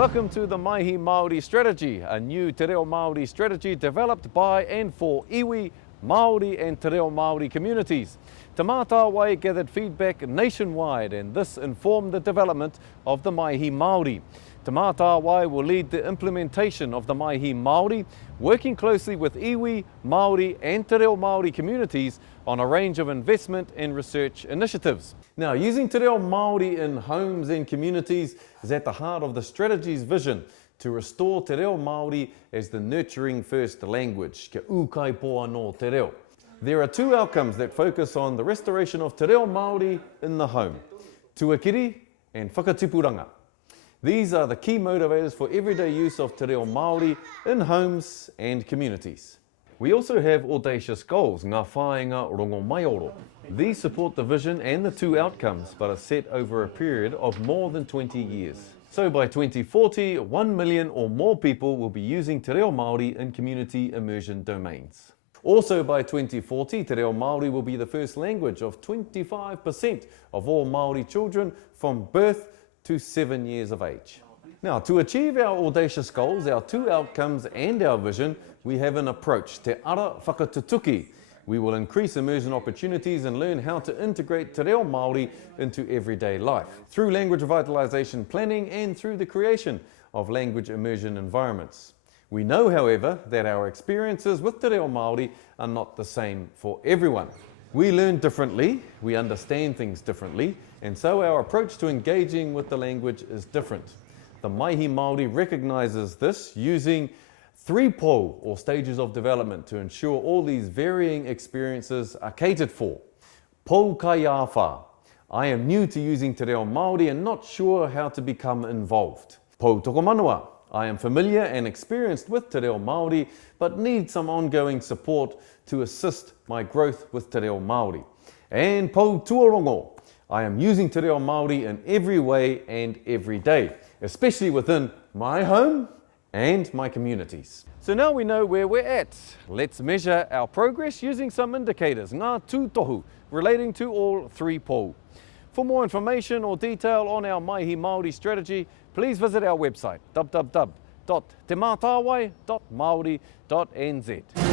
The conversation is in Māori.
Welcome to the Maihi Māori Strategy, a new Te Reo Māori strategy developed by and for iwi, Māori and Te Reo Māori communities. Te Mātāwai gathered feedback nationwide, and this informed the development of the Maihi Māori. Te Mātāwai will lead the implementation of the Maihi Māori, working closely with iwi, Māori and Te Reo Māori communities on a range of investment and research initiatives. Now, using Te Reo Māori in homes and communities is at the heart of the strategy's vision to restore Te Reo Māori as the nurturing first language, ke ukai poa no Te Reo. There are two outcomes that focus on the restoration of Te Reo Māori in the home, tuakiri and whakatipuranga. These are the key motivators for everyday use of Te Reo Māori in homes and communities. We also have audacious goals, ngā whāinga rongo maioro. These support the vision and the two outcomes, but are set over a period of more than 20 years. So by 2040, 1 million or more people will be using Te Reo Māori in community immersion domains. Also by 2040, Te Reo Māori will be the first language of 25% of all Māori children from birth to 7 years of age. Now, to achieve our audacious goals, our two outcomes and our vision, we have an approach, te ara whakatutuki. We will increase immersion opportunities and learn how to integrate Te Reo Māori into everyday life, through language revitalisation planning and through the creation of language immersion environments. We know, however, that our experiences with Te Reo Māori are not the same for everyone. We learn differently, we understand things differently, and so our approach to engaging with the language is different. The Maihi Māori recognises this using 3 pou, or stages of development, to ensure all these varying experiences are catered for. Pou kai awha. I am new to using Te Reo Māori and not sure how to become involved. Pou tokomanua. I am familiar and experienced with Te Reo Māori, but need some ongoing support to assist my growth with Te Reo Māori. And pou tuarongo. I am using Te Reo Māori in every way and every day, especially within my home and my communities. So now we know where we're at. Let's measure our progress using some indicators, ngā tūtohu, relating to all 3 pou. For more information or detail on our Maihi Māori strategy, please visit our website www.tematawai.maori.nz.